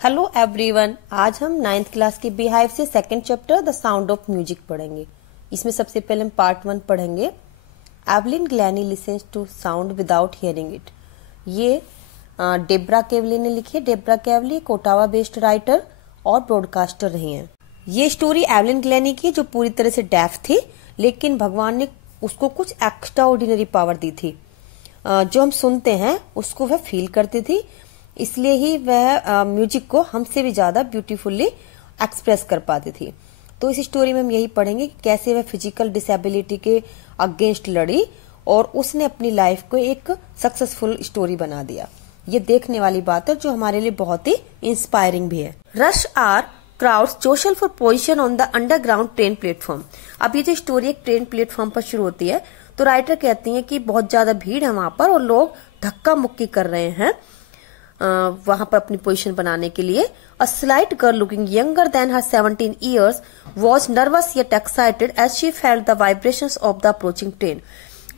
Hello everyone, आज हम 9th class के बीहाइव से second chapter the sound of music पढ़ेंगे। इसमें सबसे पहले हम पार्ट 1 पढ़ेंगे। Evelyn Glennie listens to sound without hearing it. ये डेब्रा केवली ने लिखी है। डेब्रा केवली एक ओटावा बेस्ड राइटर और ब्रॉडकास्टर रही हैं। ये स्टोरी एवलिन ग्लैनी की जो पूरी तरह से डेफ थी, लेकिन भगवान ने उसको कुछ एक्स्ट्रा ऑर्डिनरी पावर दी थी। जो हम सुनते हैं उसको वह फील करती थी, इसलिए ही वह म्यूजिक को हमसे भी ज्यादा ब्यूटीफुली एक्सप्रेस कर पाती थी। तो इस स्टोरी में हम यही पढ़ेंगे कि कैसे वह फिजिकल डिसेबिलिटी के अगेंस्ट लड़ी और उसने अपनी लाइफ को एक सक्सेसफुल स्टोरी बना दिया। ये देखने वाली बात है जो हमारे लिए बहुत ही इंस्पायरिंग भी है। Rush hour crowds jostle for position on the underground train platform. अब ये जो स्टोरी एक ट्रेन प्लेटफॉर्म पर शुरू होती है, तो राइटर कहती है कि बहुत ज्यादा भीड़ है वहां पर और लोग धक्का मुक्की कर रहे हैं वहां पर अपनी पोजीशन बनाने के लिए। A slight girl looking younger than her 17 years was nervous yet excited as she felt the vibrations of the approaching train.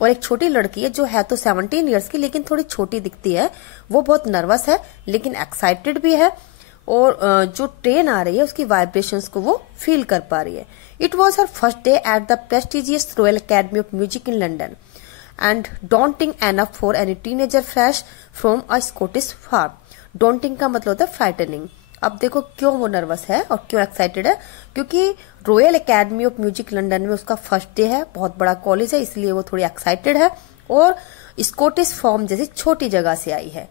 और एक छोटी लड़की है जो है तो 17 ईयर्स की, लेकिन थोड़ी छोटी दिखती है। वो बहुत नर्वस है लेकिन एक्साइटेड भी है और जो ट्रेन आ रही है उसकी वाइब्रेशंस को वो फील कर पा रही है। It was her first day at the prestigious royal academy of music in London and daunting enough for any teenager fresh from a Scottish farm. Daunting का मतलब होता है frightening। अब देखो क्यों वो नर्वस है और क्यों एक्साइटेड है, क्योंकि royal academy of music London में उसका फर्स्ट डे है, बहुत बड़ा कॉलेज है, इसलिए वो थोड़ी एक्साइटेड है और स्कॉटिश फॉर्म जैसी छोटी जगह से आई है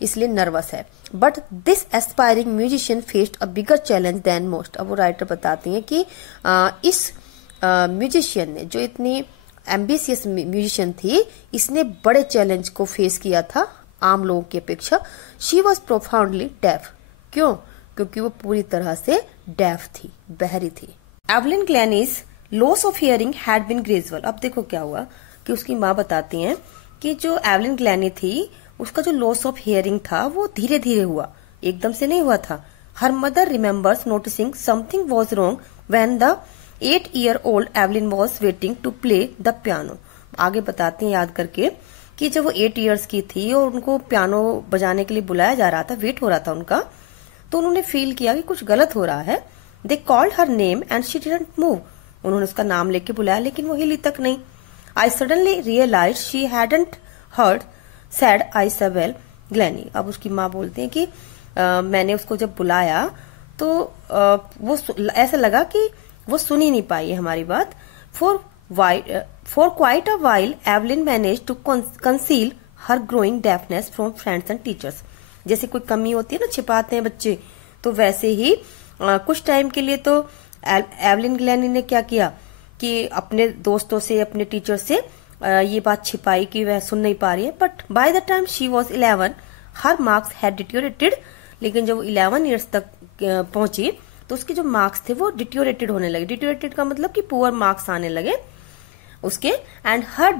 इसलिए नर्वस है। But this aspiring musician faced a bigger challenge than most. अब वो राइटर बताती हैं कि इस म्यूजिशियन ने, जो इतनी एम्बिशियस म्यूजिशियन थी, इसने बड़े चैलेंज को फेस किया था आम लोगों की अपेक्षा। She was profoundly deaf. क्यों? क्योंकि वो पूरी तरह से डेफ थी, बहरी थी। Evelyn Glennie's loss of hearing had been gradual. अब देखो क्या हुआ कि उसकी माँ बताती हैं कि जो एवलिन ग्लैनी थी उसका जो लॉस ऑफ हियरिंग था वो धीरे धीरे हुआ, एकदम से नहीं हुआ था। Her mother remembers noticing something was wrong when the 8-year-old Evelyn was waiting to play the piano. आगे बताते हैं याद करके कि जब वो 8 years की थी और उनको पियानो बजाने के लिए बुलाया जा रहा था, वेट हो रहा था उनका, तो उन्होंने फील किया कि कुछ गलत हो रहा है। They called her name and she didn't move. उन्होंने उसका नाम लेके बुलाया लेकिन वो हिली तक नहीं। I suddenly realise she hadn't heard said Isabel Glennie. अब उसकी माँ बोलती है कि मैंने उसको जब बुलाया तो वो ऐसा लगा कि वो सुन ही नहीं पाई है हमारी बात। For quite a while Evelyn manage to conceal her growing deafness from friends and teachers. जैसे कोई कमी होती है ना, छिपाते हैं बच्चे, तो वैसे ही कुछ टाइम के लिए तो एवलिन ग्लैनी ने क्या किया कि अपने दोस्तों से, अपने टीचर से ये बात छिपाई कि वह सुन नहीं पा रही है। But by the time she was 11 her marks had deteriorated. लेकिन जब वो 11 years तक पहुंची तो उसके जो मार्क्स थे वो डिटोरेटेड होने लगे। डिटोरेटेड का मतलब कि पुअर मार्क्स आने लगे उसके। And her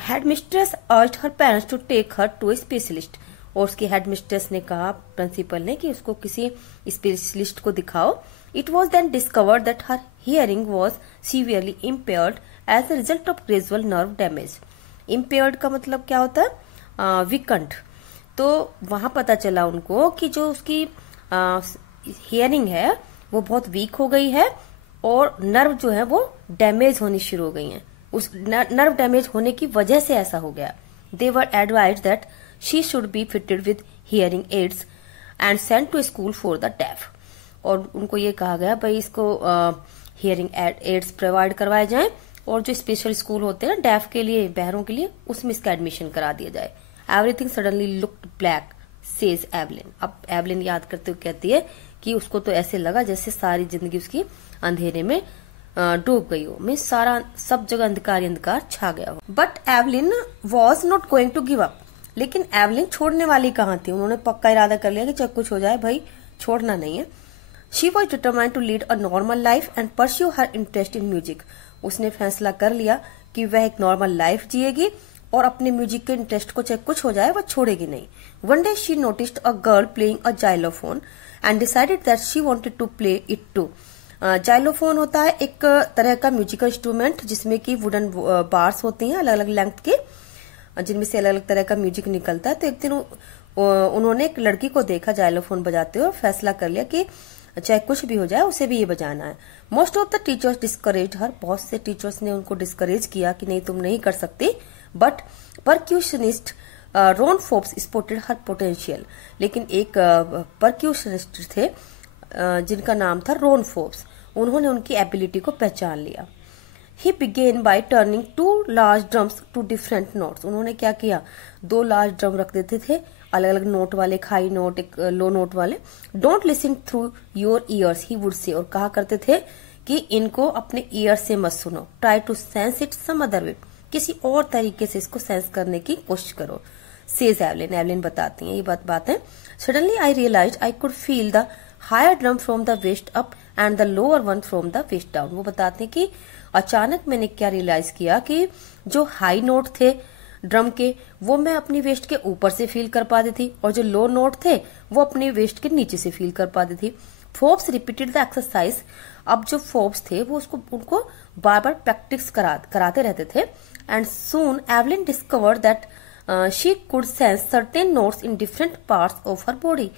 head mistress urged her parents to take her to a specialist. और उसकी हेड मिस्ट्रेस ने कहा प्रिंसिपल ने कि उसको किसी स्पेशलिस्ट को दिखाओ। It was then discovered that her hearing was severely impaired as a result of gradual nerve damage. Impaired का मतलब क्या होता है? विकंठ। तो वहां पता चला उनको कि जो उसकी हियरिंग है वो बहुत वीक हो गई है और नर्व जो है वो डैमेज होनी शुरू हो गई हैं। उस नर्व डैमेज होने की वजह से ऐसा हो गया। They were advise that she should be fitted with hearing aids and sent to school for the deaf. और उनको ये कहा गया भाई इसको हियरिंग एड्स प्रोवाइड करवाए जाएं और जो स्पेशल स्कूल होते हैं डेफ के लिए, बहरों के लिए, उसमें इसका एडमिशन करा दिया जाए। Everything suddenly looked black says Evelyn. अब एवलिन याद करते हुए कहती है कि उसको तो ऐसे लगा जैसे सारी जिंदगी उसकी अंधेरे में डूब गई हो, में सारा सब जगह अंधकार ही अंधकार छा गया हो। But Evelyn was not going to give up. लेकिन एवलिन छोड़ने वाली कहाँ थी? उन्होंने पक्का इरादा कर लिया कि चाहे कुछ हो जाए भाई छोड़ना नहीं है। She was determined to lead a normal life and pursue her interest in music. उसने फैसला कर लिया कि वह एक नॉर्मल लाइफ जिएगी और अपने म्यूजिक के इंटरेस्ट को चाहे कुछ हो जाए वह छोड़ेगी नहीं। One day she noticed a girl playing a xylophone and decided that she wanted to play it too. Xylophone होता है एक तरह का म्यूजिकल इंस्ट्रूमेंट जिसमें कि वुडन बार्स होती हैं अलग अलग लेंथ के, जिनमें से अलग अलग तरह का म्यूजिक निकलता है। तो एक दिन उन्होंने एक लड़की को देखा जाइलोफोन बजाते हुए और फैसला कर लिया कि चाहे कुछ भी हो जाए उसे भी ये बजाना है। Most of the teachers discourage हर, बहुत से टीचर्स ने उनको डिस्करेज किया कि नहीं तुम नहीं कर सकती। But percussionist Ron Forbes spotted her potential, लेकिन एक परक्यूशनिस्ट थे जिनका नाम था रोन फोर्ब्स, उन्होंने उनकी एबिलिटी को पहचान लिया। He began by turning 2 large drums to different notes. उन्होंने क्या किया, 2 लार्ज ड्रम रख देते थे, अलग अलग नोट वाले, एक हाई नोट एक लो नोट वाले। Don't listen through your years he would say, और कहा करते थे कि इनको अपने ईयर से मत सुनो। Try to sense it some other way, किसी और तरीके से इसको सेंस करने की कोशिश करो। सेज एवलिन, एवलिन बताती हैं ये बात है। Suddenly I realise I could feel the higher drum from the waist up and the lower one from the waist down. वो बताते हैं कि अचानक मैंने क्या रियलाइज किया कि जो हाई नोट थे ड्रम के वो मैं अपनी वेस्ट के ऊपर से फील कर पाती थी, और जो लो नोट थे वो अपनी वेस्ट के नीचे से फील कर पाती थी। Forbes repeated the exercise. अब जो फोर्ब्स थे वो उनको बार बार प्रैक्टिस कराते रहते थे। And soon Evelyn discovered that she could sense certain notes in different parts of her body.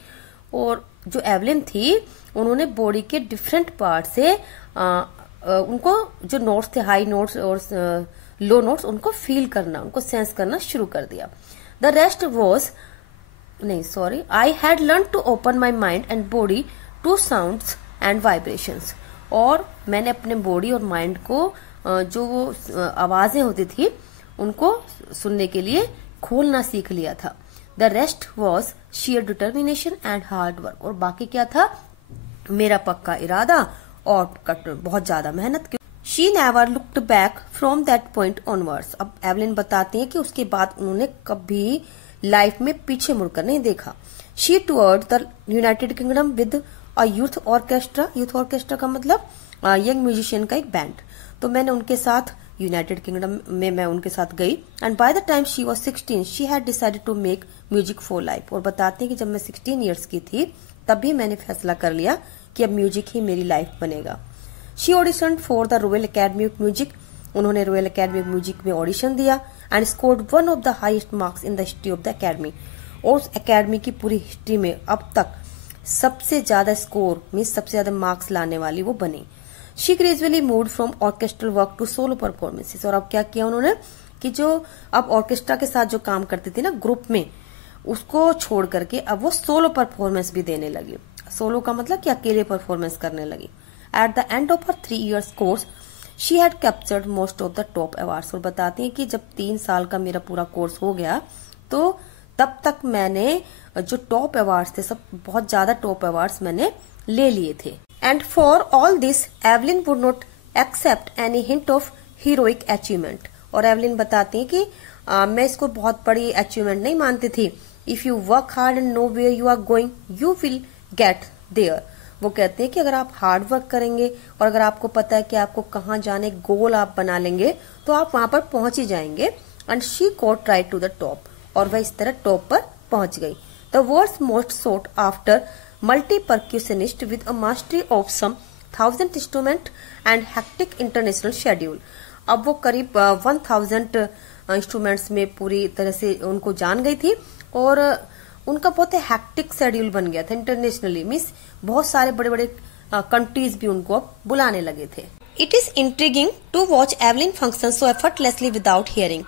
और जो एवलिन थी उन्होंने बॉडी के डिफरेंट पार्ट से उनको जो नोट्स थे हाई नोट्स और लो नोट्स उनको फील करना, उनको सेंस करना शुरू कर दिया। The rest was I had learn to open my mind and body to sounds and vibrations. और मैंने अपने बॉडी और माइंड को जो वो आवाजें होती थी उनको सुनने के लिए खोलना सीख लिया था। The rest was share determination and hard work. और बाकी क्या था, मेरा पक्का इरादा और बहुत ज्यादा मेहनत। She never looked back from that point onwards. अब एवलिन बताती हैं कि उसके बाद उन्होंने कभी लाइफ में पीछे मुड़कर नहीं देखा। She toured the United Kingdom with a youth orchestra. Youth orchestra का मतलब यंग म्यूजिशियन का एक बैंड। तो मैंने उनके साथ यूनाइटेड किंगडम में मैं उनके साथ गई। And by the time she was 16 she had decided to make music for life. और बताते हैं कि जब मैं 16 ईयर्स की थी तभी मैंने फैसला कर लिया कि अब म्यूजिक ही मेरी लाइफ बनेगा। She audition for the royal academy of music. उन्होंने रॉयल अकेडमी ऑफ म्यूजिक में ऑडिशन दिया and scored one of the highest marks in the history of the academy. और उस अकेडमी की पूरी हिस्ट्री में अब तक सबसे ज्यादा स्कोर में सबसे ज्यादा मार्क्स लाने वाली वो बनी। She gradually moved from orchestral work to solo performances. और अब क्या किया उन्होंने कि जो अब ऑर्केस्ट्रा के साथ जो काम करती थी ना ग्रुप में, उसको छोड़ करके अब वो सोलो परफॉर्मेंस भी देने लगी। सोलो का मतलब कि अकेले परफॉर्मेंस करने लगी। At the end of her 3 years course she had captured most of the top awards. और बताती हैं कि जब 3 साल का मेरा पूरा कोर्स हो गया तो तब तक मैंने जो टॉप अवार्ड्स थे सब बहुत ज्यादा टॉप अवार्ड्स मैंने ले लिए थे। And for all this Evelyn would not accept any hint of heroic achievement. और एवलिन बताती हैं कि मैं इसको बहुत बड़ी अचीवमेंट नहीं मानती थी। If you work hard and know where you are going you will get there. वो कहते हैं कि अगर आप हार्ड वर्क करेंगे और अगर आपको पता है कि आपको कहाँ जाने, गोल आप बना लेंगे तो आप वहां पर पहुंच ही जाएंगे। And she got right to the top. और वह इस तरह टॉप पर पहुंच गई। The world's most sought after multi percussionist with a mastery of some 1000 instrument and hectic international schedule. अब वो करीब 1000 इंस्ट्रूमेंट्स में पूरी तरह से उनको जान गई थी और उनका बहुत हेक्टिक शेड्यूल बन गया था इंटरनेशनली। मीन्स बहुत सारे बड़े बड़े कंट्रीज भी उनको बुलाने लगे थे। It is intriguing to watch Evelyn function so effortlessly without hearing.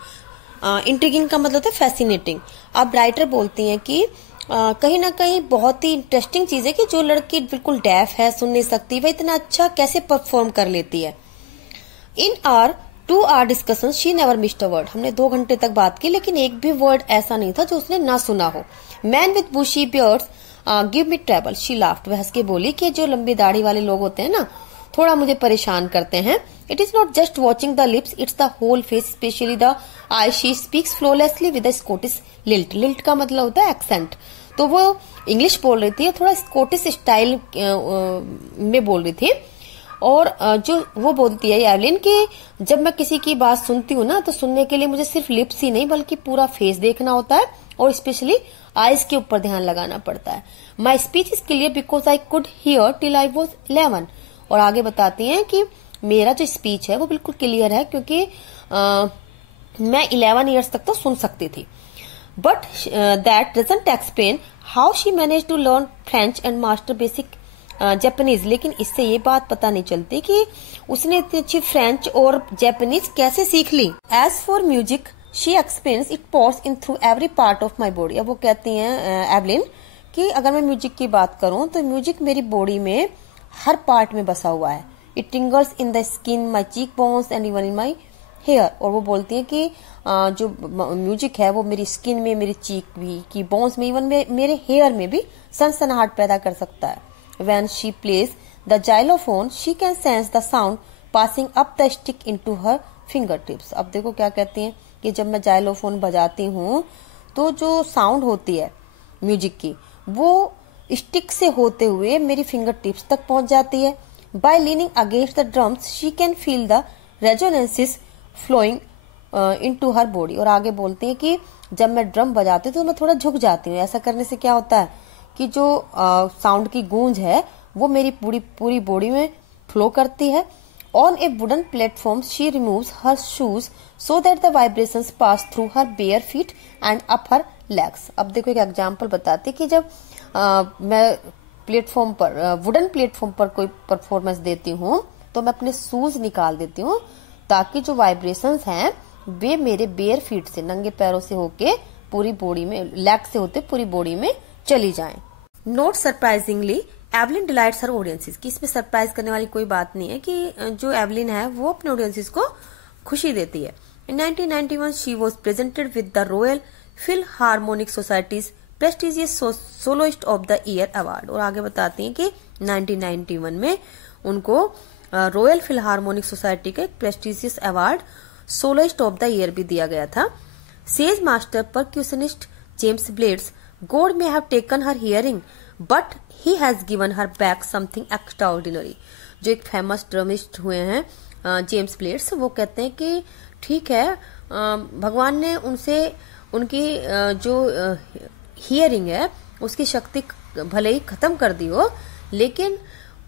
Intriguing का मतलब है फैसिनेटिंग। अब राइटर बोलती हैं कि कहीं ना कहीं बहुत ही इंटरेस्टिंग चीज है कि जो लड़की बिल्कुल डेफ है, सुन नहीं सकती, वह इतना अच्छा कैसे परफॉर्म कर लेती है। In our 2 hour discussion she never missed a word. हमने 2 घंटे तक बात की लेकिन एक भी वर्ड ऐसा नहीं था जो उसने ना सुना हो। Man with bushy beards give me trouble she laughed. वह हंस के बोली कि जो लंबी दाढ़ी वाले लोग होते हैं ना थोड़ा मुझे परेशान करते हैं। It is not just watching the lips it's the whole face specially the eye. She speaks flawlessly with Scottish lilt. Lilt का मतलब होता है एक्सेंट। तो वो इंग्लिश बोल रही थी, थोड़ा स्कॉटिश स्टाइल में बोल रही थी। और जो वो बोलती है एवलिन कि जब मैं किसी की बात सुनती हूँ ना तो सुनने के लिए मुझे सिर्फ लिप्स ही नहीं बल्कि पूरा फेस देखना होता है और स्पेशली आईज के ऊपर ध्यान लगाना पड़ता है। My speech is clear because I could hear till I was 11। और आगे बताती हैं कि मेरा जो स्पीच है वो बिल्कुल क्लियर है क्योंकि मैं 11 years तक तो सुन सकती थी। But that doesn't explain how she manage to learn French and master basic Japanese. लेकिन इससे ये बात पता नहीं चलती कि उसने इतनी अच्छी फ्रेंच और जापानीज कैसे सीख ली। As for music she explains it pours in through every part of my body. अब वो कहती हैं एवलिन कि अगर मैं म्यूजिक की बात करूं तो म्यूजिक मेरी बॉडी में हर पार्ट में बसा हुआ है। It tingles in the skin, my cheek bones and even in my hair. और वो बोलती है कि जो म्यूजिक है वो मेरी स्किन में, मेरी चीक भी की बोन्स में, इवन मेरे हेयर में भी सनसनाहट पैदा कर सकता है। When she plays the xylophone, she can sense the sound passing up the stick into her fingertips। अब देखो क्या कहती हैं कि जब मैं जाइलोफोन बजाती हूँ तो जो साउंड होती है म्यूजिक की वो स्टिक से होते हुए मेरी फिंगर टिप्स तक पहुंच जाती है। By leaning against the drums, she can feel the resonances flowing into her body। और आगे बोलते हैं कि जब मैं ड्रम बजाती हूँ तो मैं थोड़ा झुक जाती हूँ। ऐसा करने से क्या होता है कि जो साउंड की गूंज है वो मेरी पूरी बॉडी में फ्लो करती है। On A wooden platform she removes her shoes so that the vibrations pass through her bare feet and up her legs. अब देखो एक एग्जांपल बताती कि जब मैं प्लेटफॉर्म पर वुडन प्लेटफॉर्म पर कोई परफॉर्मेंस देती हूँ तो मैं अपने शूज निकाल देती हूँ ताकि जो वाइब्रेशंस हैं वे मेरे बेयर फीट से, नंगे पैरों से होके पूरी बॉडी में, लेग से होते पूरी बॉडी में चली जाएं। नोट सरप्राइजिंगली एवलिन डिलाइट्स हर ऑडियंसेस। कि इसमें सरप्राइज करने वाली कोई बात नहीं है कि जो एवलिन है वो अपने ऑडियंसेस को खुशी देती है। इन 1991 she was presented with the royal Philharmonic societies prestigious soloist of the year award. और आगे बताती हैं कि 1991 में उनको रॉयल फिलहार्मोनिक सोसाइटी का एक prestigious award soloist of the year भी दिया गया था। Says master percussionist James Blades, God may have taken her hearing, but he has given her back something extraordinary। जो एक फेमस ड्रमिस्ट हुए हैं जेम्स ब्लेड्स, वो कहते हैं कि ठीक है भगवान ने उनसे उनकी जो हियरिंग है उसकी शक्ति भले ही खत्म कर दी हो, लेकिन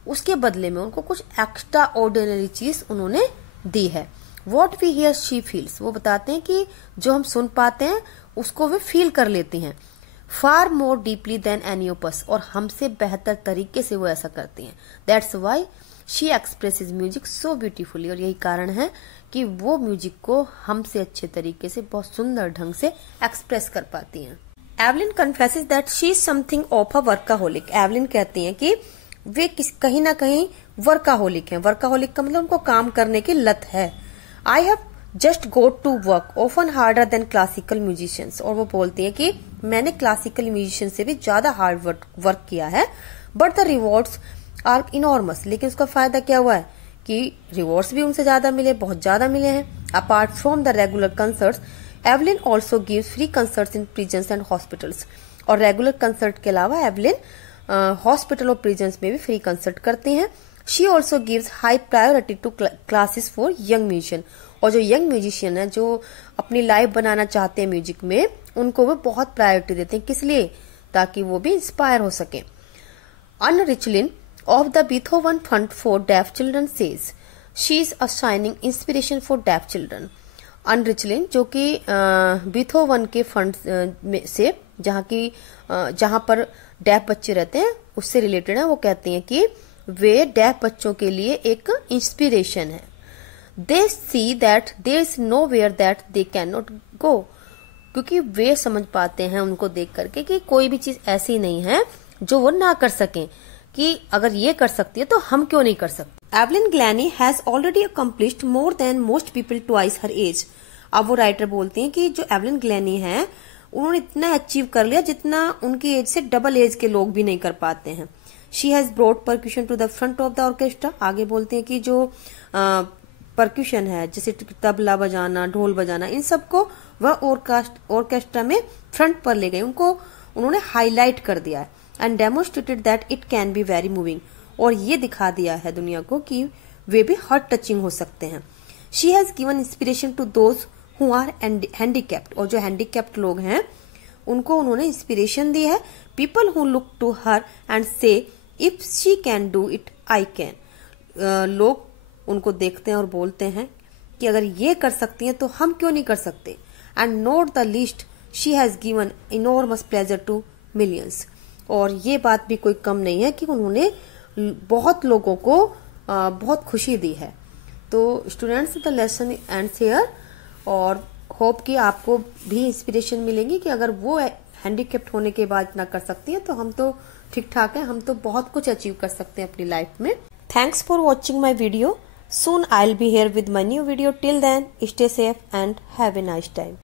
उसके बदले में उनको कुछ एक्स्ट्रा ऑर्डिनरी चीज उन्होंने दी है। What we hear she feels. वो बताते हैं कि जो हम सुन पाते हैं उसको वे फील कर लेती हैं far more deeply than any of us. और हमसे बेहतर तरीके से वो ऐसा करती हैं। That's why she expresses music so beautifully. और यही कारण है कि वो म्यूजिक को हमसे अच्छे तरीके से, बहुत सुंदर ढंग से एक्सप्रेस कर पाती हैं। Evelyn confesses that she is something of a workaholic. Evelyn कहती हैं कि वे कहीं ना कहीं वर्काहोलिक हैं। वर्काहोलिक का मतलब उनको काम करने की लत है। I have just go to work often harder than classical musicians. और वो बोलती है कि मैंने क्लासिकल म्यूजिशियन से भी ज्यादा हार्ड वर्क किया है, but the rewards are enormous. लेकिन उसका फायदा क्या हुआ है कि रिवॉर्ड्स भी उनसे ज्यादा मिले, बहुत ज्यादा मिले हैं। Apart from the regular concerts, Evelyn also gives free concerts in prisons and hospitals. और रेगुलर कंसर्ट के अलावा एवलिन हॉस्पिटल और प्रिजन्स में भी फ्री कंसर्ट करती हैं। She also gives high priority to classes for young musician. और जो यंग म्यूजिशियन है जो अपनी लाइफ बनाना चाहते हैं म्यूजिक में, उनको वो बहुत प्रायोरिटी देते हैं। किस लिए? ताकि वो भी इंस्पायर हो सके। Ann Richlin of the Beethoven fund for deaf children says she is a shining inspiration for deaf children. Ann Richlin जो कि बीथोवन के फंड में से, जहां पर डेफ बच्चे रहते हैं उससे रिलेटेड है, वो कहती हैं कि वे डेफ बच्चों के लिए एक इंस्पिरेशन है। They see that there is nowhere that they cannot go. क्योंकि वे समझ पाते हैं उनको देख करके कि कोई भी चीज ऐसी नहीं है जो वो ना कर सकें, कि अगर ये कर सकती है तो हम क्यों नहीं कर सकते। Evelyn Glennie has already accomplished more than most people twice her age. अब वो राइटर बोलती हैं कि जो एवलिन ग्लैनी है उन्होंने इतना अचीव कर लिया जितना उनकी एज से डबल एज के लोग भी नहीं कर पाते हैं। She has brought percussion to the front of the orchestra. आगे बोलते हैं कि जो परक्यूशन है, जैसे तबला बजाना, ढोल बजाना, इन सबको वह ऑर्केस्ट्रा में फ्रंट पर ले गए, उनको उन्होंने हाईलाइट कर दिया है। And demonstrated that it can be very moving. और ये दिखा दिया है दुनिया को कि वे भी हार्ट टचिंग हो सकते हैं। She has given inspiration to those who are handicapped. और जो हैंडीकैप्ड लोग हैं उनको उन्होंने इंस्पिरेशन दी है। People who look to her and say if she can do it I can. लोग उनको देखते हैं और बोलते हैं कि अगर ये कर सकती हैं तो हम क्यों नहीं कर सकते। And note the list she has given enormous pleasure to millions. और ये बात भी कोई कम नहीं है कि उन्होंने बहुत लोगों को बहुत खुशी दी है। तो students, the lesson ends here, और होप कि आपको भी इंस्पिरेशन मिलेगी कि अगर वो हैंडीकैप्ड होने के बाद इतना कर सकती हैं तो हम तो ठीक ठाक हैं, हम तो बहुत कुछ अचीव कर सकते हैं अपनी लाइफ में। Thanks for watching my video. Soon I'll be here with my new video. Till then, stay safe and have a nice time.